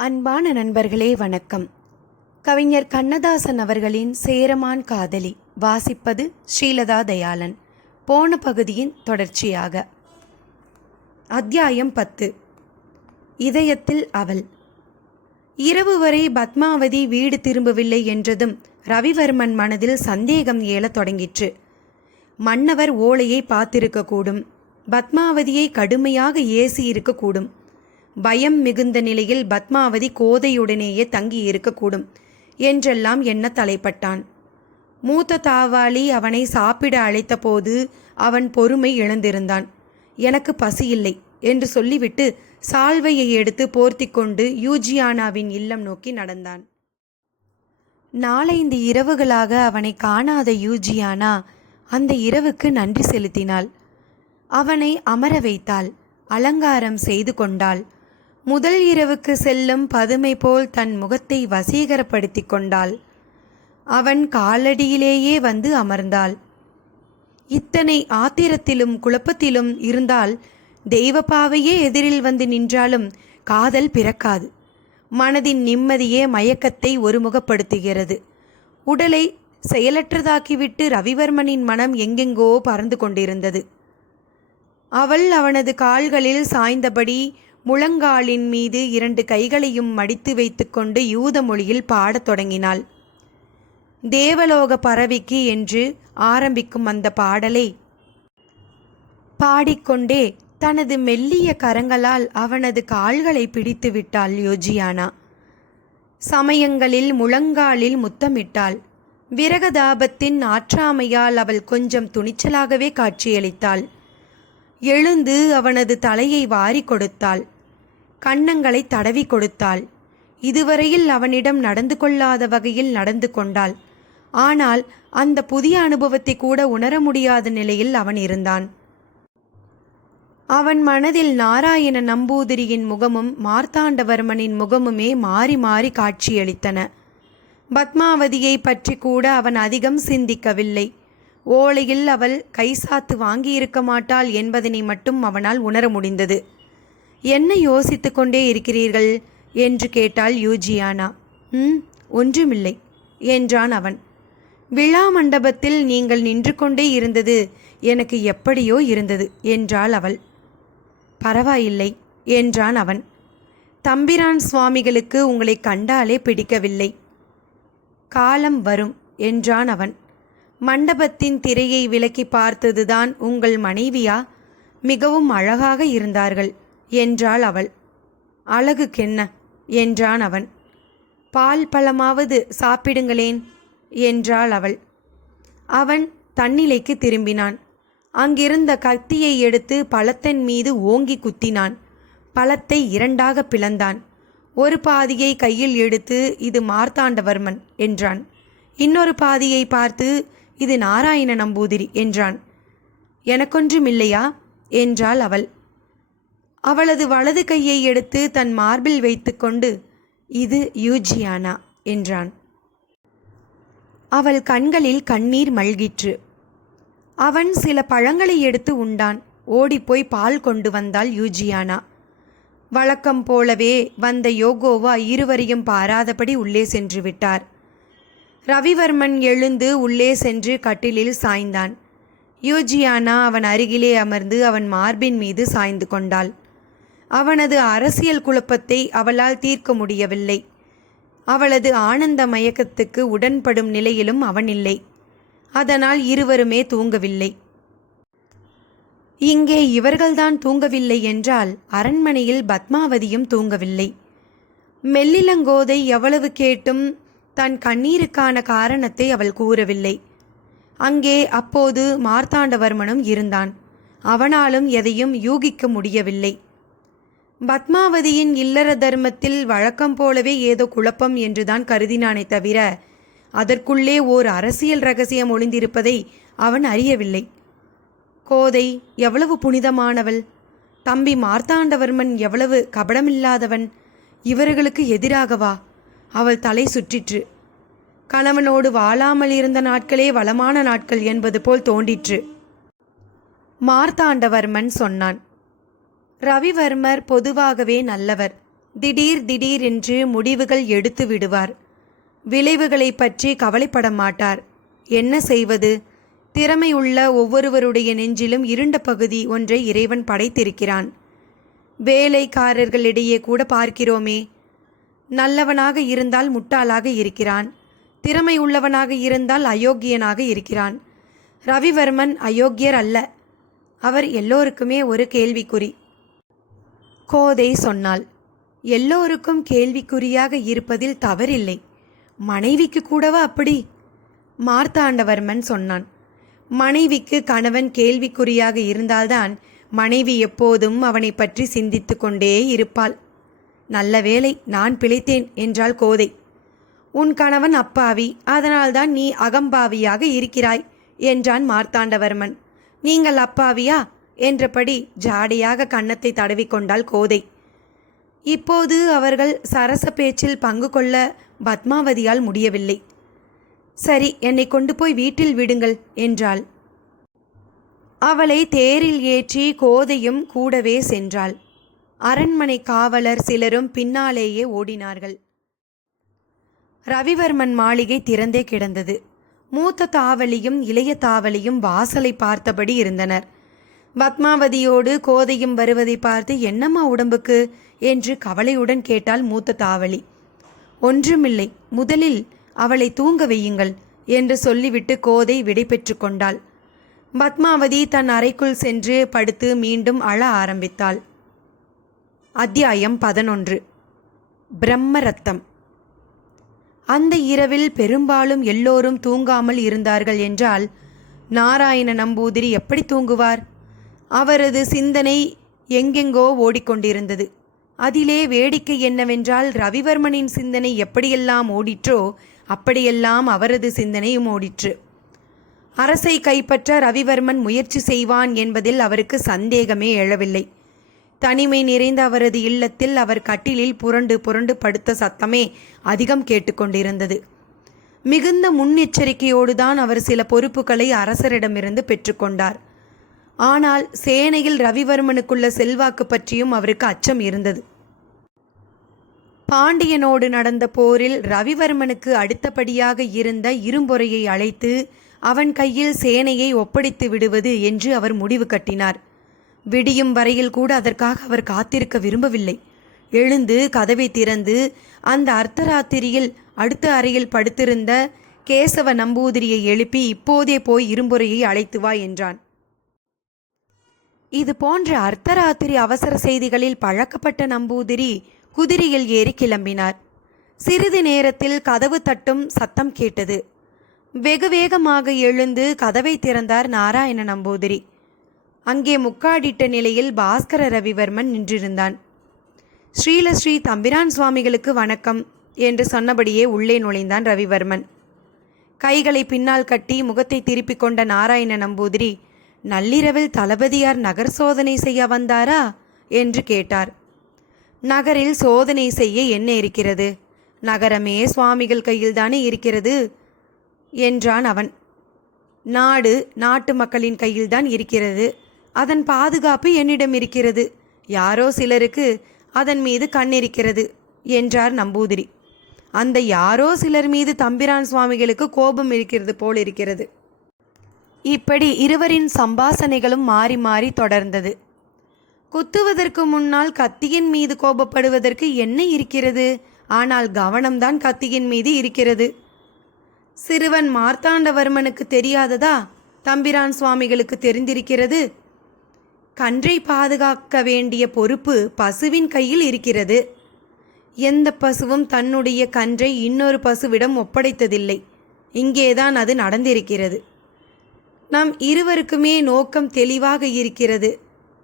அன்பான நண்பர்களே வணக்கம். கவிஞர் கண்ணதாசன் அவர்களின் சேரமான் காதலி வாசிப்பது ஸ்ரீலதா தயாளன். போன பகுதியின் தொடர்ச்சியாக. அத்தியாயம் பத்து. இதயத்தில் அவள் இரவு வரை பத்மாவதி வீடு திரும்பவில்லை என்றதும் ரவிவர்மன் மனதில் சந்தேகம் ஏழத் தொடங்கிற்று. மன்னவர் ஓலையை பார்த்திருக்கக்கூடும் பத்மாவதியை கடுமையாக ஏசி இருக்கக்கூடும் பயம் மிகுந்த நிலையில் பத்மாவதி கோதையுடனேயே தங்கி இருக்கக்கூடும். என்றெல்லாம் எண்ண தலைப்பட்டான். மூத்த தாவாளி அவனை சாப்பிட அழைத்தபோது அவன் பொறுமை இழந்திருந்தான். எனக்கு பசி இல்லை என்று சொல்லிவிட்டு சால்வையை எடுத்து போர்த்திக் கொண்டு யூஜியானாவின் இல்லம் நோக்கி நடந்தான். நாலைந்து இரவுகளாக அவனை காணாத யூஜியானா அந்த இரவுக்கு நன்றி செலுத்தினாள். அவனை அமர வைத்தாள் அலங்காரம் செய்து கொண்டாள். முதல் இரவுக்கு செல்லும் பதுமை போல் தன் முகத்தை வசீகரப்படுத்தி கொண்டாள். அவன் காலடியிலேயே வந்து அமர்ந்தாள். இத்தனை ஆத்திரத்திலும் குழப்பத்திலும் இருந்தால் தெய்வப்பாவையே எதிரில் வந்து நின்றாலும் காதல் பிறக்காது. மனதின் நிம்மதியே மயக்கத்தை ஒருமுகப்படுத்துகிறது. உடலை செயலற்றதாக்கிவிட்டு ரவிவர்மனின் மனம் எங்கெங்கோ பறந்து கொண்டிருந்தது. அவள் அவனது கால்களில் சாய்ந்தபடி முழங்காலின் மீது இரண்டு கைகளையும் மடித்து வைத்துக்கொண்டு யூத மொழியில் பாடத் தொடங்கினாள். தேவலோக பறவைக்கு என்று ஆரம்பிக்கும் அந்த பாடலை பாடிக்கொண்டே தனது மெல்லிய கரங்களால் அவனது கால்களை பிடித்து விட்டாள் யோஜியானா. சமயங்களில் முழங்காலில் முத்தமிட்டாள். விரகதாபத்தின் ஆற்றாமையால் அவள் கொஞ்சம் துணிச்சலாகவே காட்சியளித்தாள். எழுந்து அவனது தலையை வாரி கொடுத்தாள். கன்னங்களை தடவி கொடுத்தாள். இதுவரையில் அவனிடம் நடந்து கொள்ளாத வகையில் நடந்து கொண்டாள். ஆனால் அந்த புதிய அனுபவத்தை கூட உணர முடியாத நிலையில் அவன் இருந்தான். அவன் மனதில் நாராயண நம்பூதிரியின் முகமும் மார்த்தாண்டவர்மனின் முகமுமே மாறி மாறி காட்சியளித்தன. பத்மாவதியை பற்றி கூட அவன் அதிகம் சிந்திக்கவில்லை. ஓலையில் அவள் கைசாத்து வாங்கியிருக்க மாட்டாள் என்பதனை மட்டும் அவனால் உணர முடிந்தது. என்ன யோசித்து கொண்டே இருக்கிறீர்கள்? என்று கேட்டாள் யூஜியானா. ம் ஒன்றுமில்லை என்றான் அவன். விழா மண்டபத்தில் நீங்கள் நின்று கொண்டே இருந்தது எனக்கு எப்படியோ இருந்தது என்றாள் அவள். பரவாயில்லை என்றான் அவன். தம்பிரான் சுவாமிகளுக்கு உங்களை கண்டாலே பிடிக்கவில்லை. காலம் வரும் என்றான் அவன். மண்டபத்தின் திரையை விலக்கி பார்த்ததுதான் உங்கள் மனைவியா? மிகவும் அழகாக இருந்தார்கள் என்றாள் அவள். அழகுக்கென்ன? என்றான் அவன். பால் பழமாவது சாப்பிடுங்களேன் என்றாள் அவள். அவன் தன்னிலைக்கு திரும்பினான். அங்கிருந்த கத்தியை எடுத்து பழத்தின் மீது ஓங்கி குத்தினான். பழத்தை இரண்டாக பிளந்தான். ஒரு பாதியை கையில் எடுத்து இது மார்த்தாண்டவர்மன் என்றான். இன்னொரு பாதியை பார்த்து இது நாராயண நம்பூதிரி என்றான். எனக்கொன்றுமில்லையா? என்றாள் அவள். அவளது வலது கையை எடுத்து தன் மார்பில் வைத்துக்கொண்டு இது யூஜியானா? என்றான். அவள் கண்களில் கண்ணீர் மல்கிற்று. அவன் சில பழங்களை எடுத்து உண்டான். ஓடிப்போய் பால் கொண்டு வந்தாள் யூஜியானா. வழக்கம் போலவே வந்த யோகோவா இருவரையும் பாராதபடி உள்ளே சென்று விட்டார். ரவிவர்மன் எழுந்து உள்ளே சென்று கட்டிலில் சாய்ந்தான். யூஜியானா அவன் அருகிலே அமர்ந்து அவன் மார்பின் மீது சாய்ந்து கொண்டாள். அவனது அரசியல் குழப்பத்தை அவளால் தீர்க்க முடியவில்லை. அவளது ஆனந்த மயக்கத்துக்கு உடன்படும் நிலையிலும் அவன் இல்லை. அதனால் இருவருமே தூங்கவில்லை. இங்கே இவர்கள்தான் தூங்கவில்லை என்றால் அரண்மனையில் பத்மாவதியும் தூங்கவில்லை. மெல்லிலங்கோதை எவ்வளவு கேட்டும் தன் கண்ணீருக்கான காரணத்தை அவள் கூறவில்லை. அங்கே அப்போது மார்த்தாண்டவர்மனும் இருந்தான். அவனாலும் எதையும் யூகிக்க முடியவில்லை. பத்மாவதியின் இல்லற தர்மத்தில் வழக்கம் போலவே ஏதோ குழப்பம் என்றுதான் கருதினானே தவிர அதற்குள்ளே ஓர் அரசியல் ரகசியம் ஒளிந்திருப்பதை அவன் அறியவில்லை. கோதை எவ்வளவு புனிதமானவள். தம்பி மார்த்தாண்டவர்மன் எவ்வளவு கபடமில்லாதவன். இவர்களுக்கு எதிராகவா? அவள் தலை சுற்றிற்று. கணவனோடு வாழாமல் இருந்த நாட்களே வளமான நாட்கள் என்பது போல் தோன்றிற்று. மார்த்தாண்டவர்மன் சொன்னான் ரவிவர்மர் பொதுவாகவே நல்லவர். திடீர் திடீர் என்று முடிவுகள் எடுத்து விடுவார். விளைவுகளை பற்றி கவலைப்பட மாட்டார். என்ன செய்வது? திறமையுள்ள ஒவ்வொருவருடைய நெஞ்சிலும் இருண்ட பகுதி ஒன்றை இறைவன் படைத்திருக்கிறான். வேலைக்காரர்களிடையே கூட பார்க்கிறோமே நல்லவனாக இருந்தால் முட்டாளாக இருக்கிறான். திறமை உள்ளவனாக இருந்தால் அயோக்கியனாக இருக்கிறான். ரவிவர்மன் அயோக்கியர் அல்ல. அவர் எல்லோருக்குமே ஒரு கேள்விக்குறி. கோதை சொன்னாள். எல்லோருக்கும் கேள்விக்குறியாக இருப்பதில் தவறில்லை. மனைவிக்கு கூடவா அப்படி? மார்த்தாண்டவர்மன் சொன்னான். மனைவிக்கு கணவன் கேள்விக்குறியாக இருந்தால்தான் மனைவி எப்போதும் அவனை பற்றி சிந்தித்து கொண்டே இருப்பாள். நல்ல வேளை நான் பிழைத்தேன் என்றாள் கோதை. உன் கணவன் அப்பாவி அதனால்தான் நீ அகம்பாவியாக இருக்கிறாய் என்றான் மார்த்தாண்டவர்மன். நீங்கள் அப்பாவியா? என்றபடி ஜாடையாக கன்னத்தை தடவிக்கொண்டாள் கோதை. இப்போது அவர்கள் சரச பேச்சில் பங்கு கொள்ள பத்மாவதியால் முடியவில்லை. சரி என்னை கொண்டு போய் வீட்டில் விடுங்கள் என்றாள். அவளை தேரில் ஏற்றி கோதையும் கூடவே சென்றாள். அரண்மனை காவலர் சிலரும் பின்னாலேயே ஓடினார்கள். ரவிவர்மன் மாளிகை திறந்தே கிடந்தது. மூத்த தாவலியும் இளைய தாவலியும் வாசலை பார்த்தபடி இருந்தனர். பத்மாவதியோடு கோதையும் வருவதை பார்த்து என்னம்மா உடம்புக்கு? என்று கவலையுடன் கேட்டாள் மூத்த தாவலி. ஒன்றுமில்லை முதலில் அவளை தூங்க வையுங்கள் என்று சொல்லிவிட்டு கோதை விடை பெற்று கொண்டாள். பத்மாவதி தன் அறைக்குள் சென்று படுத்து மீண்டும் அழ ஆரம்பித்தாள். அத்தியாயம் பதினொன்று. பிரம்மரத்தம். அந்த இரவில் பெரும்பாலும் எல்லோரும் தூங்காமல் இருந்தார்கள் என்றால் நாராயண நம்பூதிரி எப்படி தூங்குவார்? அவரது சிந்தனை எங்கெங்கோ ஓடிக்கொண்டிருந்தது. அதிலே வேடிக்கை என்னவென்றால் ரவிவர்மனின் சிந்தனை எப்படியெல்லாம் ஓடிற்றோ அப்படியெல்லாம் அவரது சிந்தனையும் ஓடிற்று. அரசை கைப்பற்ற ரவிவர்மன் முயற்சி செய்வான் என்பதில் அவருக்கு சந்தேகமே எழவில்லை. தனிமை நிறைந்த அவரது இல்லத்தில் அவர் கட்டிலில் புரண்டு புரண்டு படுத்த சத்தமே அதிகம் கேட்டுக்கொண்டிருந்தது. மிகுந்த முன்னெச்சரிக்கையோடுதான் அவர் சில பொறுப்புகளை அரசரிடமிருந்து பெற்றுக்கொண்டார். ஆனால் சேனையில் ரவிவர்மனுக்குள்ள செல்வாக்கு பற்றியும் அவருக்கு அச்சம் இருந்தது. பாண்டியனோடு நடந்த போரில் ரவிவர்மனுக்கு அடுத்தபடியாக இருந்த இரும்பொறையை அழைத்து அவன் கையில் சேனையை ஒப்படைத்து விடுவது என்று அவர் முடிவு கட்டினார். விடியும் வரையில் கூட அதற்காக அவர் காத்திருக்க விரும்பவில்லை. எழுந்து கதவை திறந்து அந்த அர்த்தராத்திரியில் அடுத்த அறையில் படுத்திருந்த கேசவ நம்பூதிரியை எழுப்பி இப்போதே போய் இரும்புறையை அழைத்து வா என்றான். இது போன்ற அர்த்தராத்திரி அவசர செய்திகளில் பழக்கப்பட்ட நம்பூதிரி குதிரையில் ஏறி கிளம்பினார். சிறிது நேரத்தில் கதவு தட்டும் சத்தம் கேட்டது. வெகு வேகமாக எழுந்து கதவை திறந்தார் நாராயண நம்பூதிரி. அங்கே முக்காடிட்ட நிலையில் பாஸ்கர ரவிவர்மன் நின்றிருந்தான். ஸ்ரீலஸ்ரீ தம்பிரான் சுவாமிகளுக்கு வணக்கம் என்று சொன்னபடியே உள்ளே நுழைந்தான் ரவிவர்மன். கைகளை பின்னால் கட்டி முகத்தை திருப்பிக் கொண்ட நாராயண நம்பூதிரி நள்ளிரவில் தளபதியார் நகர் சோதனை செய்ய வந்தாரா? என்று கேட்டார். நகரில் சோதனை செய்ய என்ன இருக்கிறது? நகரமே சுவாமிகள் கையில்தானே இருக்கிறது? என்றான் அவன். நாடு நாட்டு மக்களின் கையில்தான் இருக்கிறது. அதன் பாதுகாப்பு என்னிடம் இருக்கிறது. யாரோ சிலருக்கு அதன் மீது கண் இருக்கிறது என்றார் நம்பூதிரி. அந்த யாரோ சிலர் மீது தம்பிரான் சுவாமிகளுக்கு கோபம் இருக்கிறது போல் இருக்கிறது. இப்படி இருவரின் சம்பாசனைகளும் மாறி மாறி தொடர்ந்தது. குத்துவதற்கு முன்னால் கத்தியின் மீது கோபப்படுவதற்கு என்ன இருக்கிறது? ஆனால் கவனம்தான் கத்தியின் மீது இருக்கிறது. சிறுவன் மார்த்தாண்டவர்மனுக்கு தெரியாததா? தம்பிரான் சுவாமிகளுக்கு தெரிந்திருக்கிறது. கன்றை பாதுகாக்க வேண்டிய பொறுப்பு பசுவின் கையில் இருக்கிறது. எந்த பசுவும் தன்னுடைய கன்றை இன்னொரு பசுவிடம் ஒப்படைத்ததில்லை. இங்கேதான் அது நடந்திருக்கிறது. நம் இருவருக்குமே நோக்கம் தெளிவாக இருக்கிறது.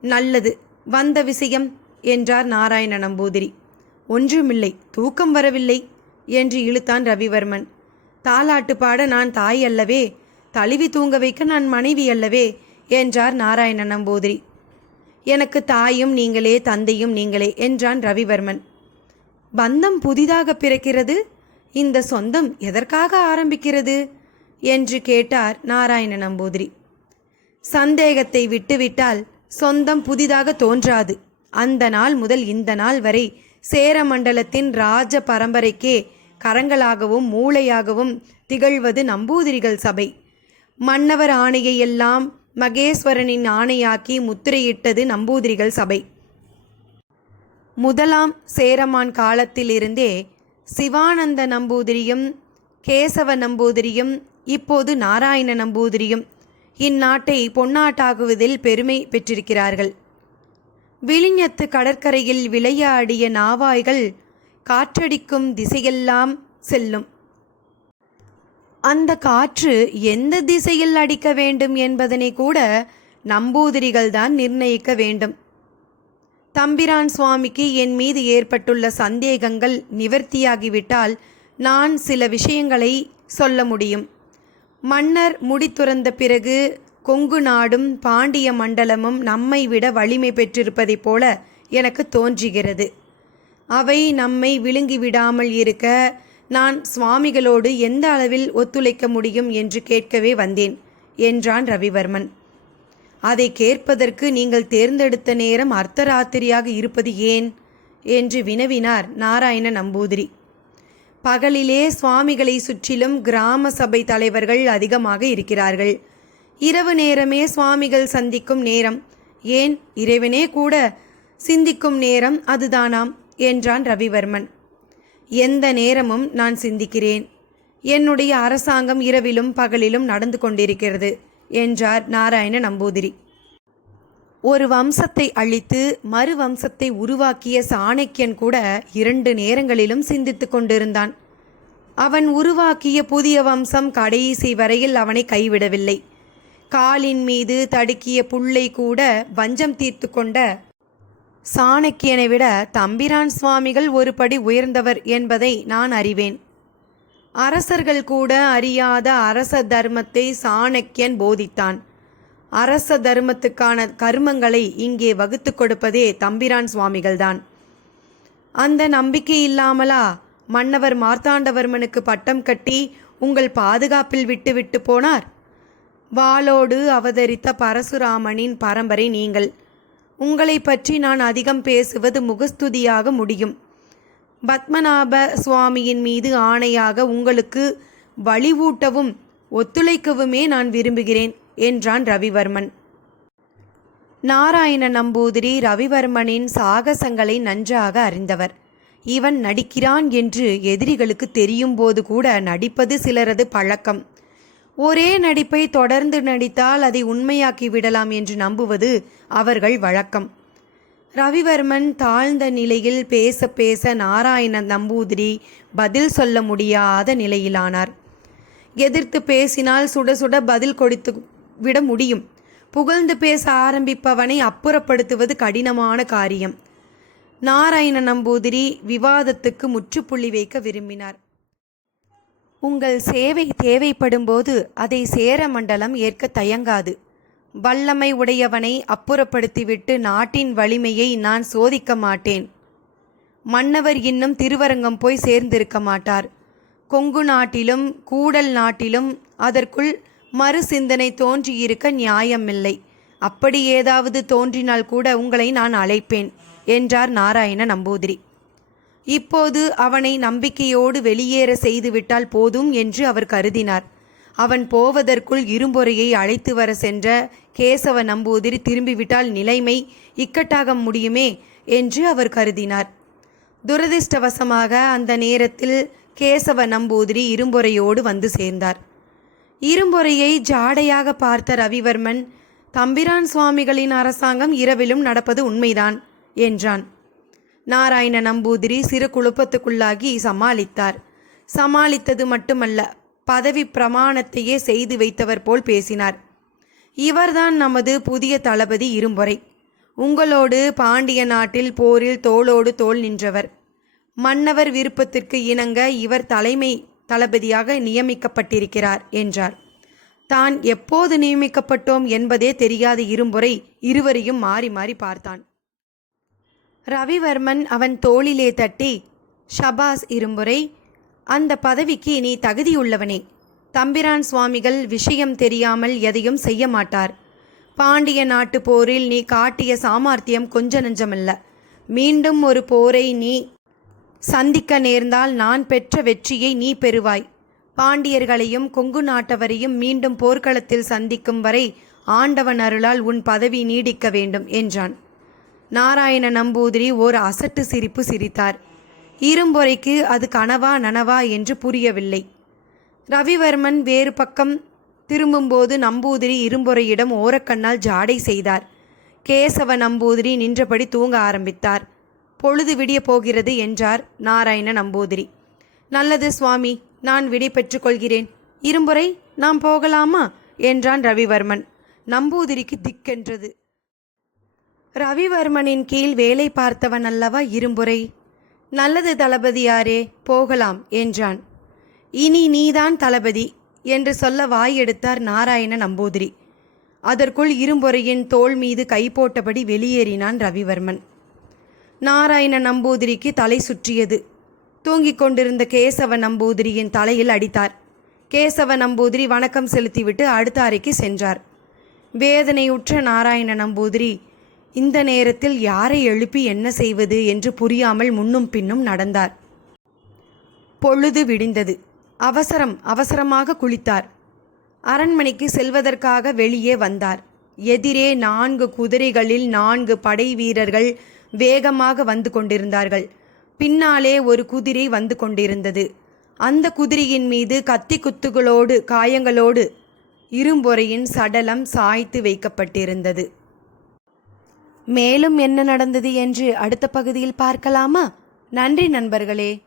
நல்லது வந்த விஷயம் என்றார் நாராயண நம்பூதிரி. ஒன்றுமில்லை தூக்கம் வரவில்லை என்று இழுத்தான் ரவிவர்மன். தாலாட்டு பாட நான் தாய் அல்லவே தழுவி தூங்க வைக்க நான் மனைவி அல்லவே என்றார் நாராயண நம்பூதிரி. எனக்கு தாயும் நீங்களே தந்தையும் நீங்களே என்றான் ரவிவர்மன். பந்தம் புதிதாக பிறக்கிறது? இந்த சொந்தம் எதற்காக ஆரம்பிக்கிறது? என்று கேட்டார் நாராயண நம்பூதிரி. சந்தேகத்தை விட்டுவிட்டால் சொந்தம் புதிதாக தோன்றாது. அந்த நாள் முதல் இந்த நாள் வரை சேரமண்டலத்தின் ராஜ பரம்பரைக்கே கரங்களாகவும் மூளையாகவும் திகழ்வது நம்பூதிரிகள் சபை. மன்னவர் ஆணையை எல்லாம் மகேஸ்வரனின் ஆணையாக்கி முத்திரையிட்டது நம்பூதிரிகள் சபை. முதலாம் சேரமான் காலத்திலிருந்தே சிவானந்த நம்பூதிரியும் கேசவ நம்பூதிரியும் இப்போது நாராயண நம்பூதிரியும் இந்நாட்டை பொன்னாட்டாக்குவதில் பெருமை பெற்றிருக்கிறார்கள். விழிஞத்து கடற்கரையில் விளையாடிய நாவாய்கள் காற்றடிக்கும் திசையெல்லாம் செல்லும். அந்த காற்று எந்த திசையில் அடிக்க வேண்டும் என்பதனை கூட நம்பூதிரிகள் தான் நிர்ணயிக்க வேண்டும். தம்பிரான் சுவாமிக்கு என் மீது ஏற்பட்டுள்ள சந்தேகங்கள் நிவர்த்தியாகிவிட்டால் நான் சில விஷயங்களை சொல்ல முடியும். மன்னர் முடித்துறந்த பிறகு கொங்கு நாடும் பாண்டிய மண்டலமும் நம்மை விட வலிமை பெற்றிருப்பதைப் போல எனக்கு தோன்றுகிறது. அவை நம்மை விழுங்கி விடாமல் இருக்க நான் சுவாமிகளோடு எந்த அளவில் ஒத்துழைக்க முடியும் என்று கேட்கவே வந்தேன் என்றான் ரவிவர்மன். அதை கேட்பதற்கு நீங்கள் தேர்ந்தெடுத்த நேரம் அர்த்தராத்திரியாக இருப்பது ஏன்? என்று வினவினார் நாராயண நம்பூதிரி. பகலிலே சுவாமிகளை சுற்றிலும் கிராம சபை தலைவர்கள் அதிகமாக இருக்கிறார்கள். இரவு நேரமே சுவாமிகள் சந்திக்கும் நேரம். ஏன் இறைவனே கூட சிந்திக்கும் நேரம் அதுதானாம் என்றான் ரவிவர்மன். எந்த நேரமும் நான் சிந்திக்கிறேன். என்னுடைய அரசாங்கம் இரவிலும் பகலிலும் நடந்து கொண்டிருக்கிறது என்றார் நாராயண நம்பூதிரி. ஒரு வம்சத்தை அழித்து மறு வம்சத்தை உருவாக்கிய சாணக்கியன் கூட இரண்டு நேரங்களிலும் சிந்தித்து கொண்டிருந்தான். அவன் உருவாக்கிய புதிய வம்சம் கடைசி வரையில் அவனை கைவிடவில்லை. காலின் மீது தடுக்கிய புல்லை கூட வஞ்சம் தீர்த்து கொண்ட சாணக்கியனை விட தம்பிரான் சுவாமிகள் ஒரு படி உயர்ந்தவர் என்பதை நான் அறிவேன். அரசர்கள் கூட அறியாத அரச தர்மத்தை சாணக்கியன் போதித்தான். அரச தர்மத்துக்கான கர்மங்களை இங்கே வகுத்து கொடுப்பதே தம்பிரான் சுவாமிகள்தான். அந்த நம்பிக்கை இல்லாமலா மன்னவர் மார்த்தாண்டவர்மனுக்கு பட்டம் கட்டி உங்கள் பாதுகாப்பில் விட்டுவிட்டு போனார்? வாளோடு அவதரித்த பரசுராமனின் பரம்பரை நீங்கள். உங்களை பற்றி நான் அதிகம் பேசுவது முகஸ்துதியாக முடியும். பத்மநாப சுவாமியின் மீது ஆணையாக உங்களுக்கு வழிவூட்டவும் ஒத்துழைக்கவுமே நான் விரும்புகிறேன் என்றான் ரவிவர்மன். நாராயண நம்பூதிரி ரவிவர்மனின் சாகசங்களை நன்றாக அறிந்தவர். இவன் நடிக்கிறான் என்று எதிரிகளுக்கு தெரியும் போது கூட நடிப்பது சிலரது பழக்கம். ஒரே நடிப்பை தொடர்ந்து நடித்தால் அதை உண்மையாக்கி விடலாம் என்று நம்புவது அவர்கள் வழக்கம். ரவிவர்மன் தாழ்ந்த நிலையில் பேச பேச நாராயண நம்பூதிரி பதில் சொல்ல முடியாத நிலையிலானார். எதிர்த்து பேசினால் சுட சுட பதில் கொடுத்து விட முடியும். புகழ்ந்து பேச ஆரம்பிப்பவனை அப்புறப்படுத்துவது கடினமான காரியம். நாராயண நம்பூதிரி விவாதத்துக்கு முற்றுப்புள்ளி வைக்க விரும்பினார். உங்கள் சேவை தேவைப்படும்போது அதை சேர மண்டலம் ஏற்க தயங்காது. வல்லமை உடையவனை அப்புறப்படுத்திவிட்டு நாட்டின் வலிமையை நான் சோதிக்க மாட்டேன். மன்னவர் இன்னும் திருவரங்கம் போய் சேர்ந்திருக்க மாட்டார். கொங்கு நாட்டிலும் கூடல் நாட்டிலும் அதற்குள் மறு சிந்தனை தோன்றியிருக்க நியாயமில்லை. அப்படி ஏதாவது தோன்றினால் கூட உங்களை நான் அழைப்பேன் என்றார் நாராயண நம்பூதிரி. இப்போது அவனை நம்பிக்கையோடு வெளியேற செய்துவிட்டால் போதும் என்று அவர் கருதினார். அவன் போவதற்குள் இரும்பொறையை அழைத்து வர சென்ற கேசவ நம்பூதிரி திரும்பிவிட்டால் நிலைமை இக்கட்டாக முடியுமே என்று அவர் கருதினார். துரதிர்ஷ்டவசமாக அந்த நேரத்தில் கேசவ நம்பூதிரி இரும்பொறையோடு வந்து சேர்ந்தார். இரும்பொறையை ஜாடையாக பார்த்த ரவிவர்மன் தம்பிரான் சுவாமிகளின் அரசாங்கம் இரவிலும் நடப்பது உண்மைதான் என்றான். நாராயண நம்பூதிரி சிறு குழப்பத்துக்குள்ளாகி சமாளித்தார். சமாளித்தது மட்டுமல்ல பதவி பிரமாணத்தையே செய்து வைத்தவர் போல் பேசினார். இவர்தான் நமது புதிய தளபதி இரும்பொறை. உங்களோடு பாண்டிய நாட்டில் போரில் தோளோடு தோள் நின்றவர். மன்னவர் விருப்பத்திற்கு இணங்க இவர் தலைமை தளபதியாக நியமிக்கப்பட்டிருக்கிறார் என்றார். தான் எப்போது நியமிக்கப்பட்டோம் என்பதே தெரியாத இரும்பொறை இருவரையும் மாறி மாறி பார்த்தான். ரவிவர்மன் அவன் தோளிலே தட்டி ஷபாஸ் இரும்புரை அந்த பதவிக்கு நீ தகுதியுள்ளவனே. தம்பிரான் சுவாமிகள் விஷயம் தெரியாமல் எதையும் செய்ய மாட்டார். பாண்டிய நாட்டு போரில் நீ காட்டிய சாமர்த்தியம் கொஞ்ச நஞ்சமல்ல. மீண்டும் ஒரு போரை நீ சந்திக்க நேர்ந்தால் நான் பெற்ற வெற்றியை நீ பெறுவாய். பாண்டியர்களையும் கொங்கு நாட்டவரையும் மீண்டும் போர்க்களத்தில் சந்திக்கும் வரை ஆண்டவன் அருளால் உன் பதவி நீடிக்க வேண்டும் என்றான். நாராயண நம்பூதிரி ஓர் அசட்டு சிரிப்பு சிரித்தார். இரும்பொறைக்கு அது கனவா நனவா என்று புரியவில்லை. ரவிவர்மன் வேறு பக்கம் திரும்பும்போது நம்பூதிரி இரும்பொறையிடம் ஓரக்கண்ணால் ஜாடை செய்தார். கேசவ நம்பூதிரி நின்றபடி தூங்க ஆரம்பித்தார். பொழுது விடிய போகிறது என்றார் நாராயண நம்பூதிரி. நல்லது சுவாமி நான் விடை பெற்றுக் கொள்கிறேன். நாம் போகலாமா? என்றான் ரவிவர்மன். நம்பூதிரிக்கு திக்கென்றது. ரவிவர்மனின் கீழ் வேலை பார்த்தவன் அல்லவா இரும்புரை? நல்லது தளபதியாரே போகலாம் என்றான். இனி நீதான் தளபதி என்று சொல்ல வாய் எடுத்தார் நாராயண நம்பூதிரி அதற்குள் இரும்பொறையின் தோள் மீது கை போட்டபடி வெளியேறினான் ரவிவர்மன். நாராயண நம்பூதிரிக்கு தலை சுற்றியது. தூங்கிக் கொண்டிருந்த கேசவ நம்பூதிரியின் தலையில் அடித்தார். கேசவ நம்பூதிரி வணக்கம் செலுத்திவிட்டு அடுத்த அறைக்கு சென்றார். வேதனையுற்ற நாராயண நம்பூதிரி இந்த நேரத்தில் யாரை எழுப்பி என்ன செய்வது என்று புரியாமல் முன்னும் பின்னும் நடந்தார். பொழுது விடிந்தது. அவசரம் அவசரமாக குளித்தார். அரண்மனைக்கு செல்வதற்காக வெளியே வந்தார். எதிரே நான்கு குதிரைகளில் நான்கு படை வீரர்கள் வேகமாக வந்து கொண்டிருந்தார்கள். பின்னாலே ஒரு குதிரை வந்து கொண்டிருந்தது. அந்த குதிரையின் மீது கத்தி குத்துகளோடு காயங்களோடு இரும்பொறையின் சடலம் சாய்த்து வைக்கப்பட்டிருந்தது. மேலும் என்ன நடந்தது என்று அடுத்த பகுதியில் பார்க்கலாமா? நன்றி நண்பர்களே.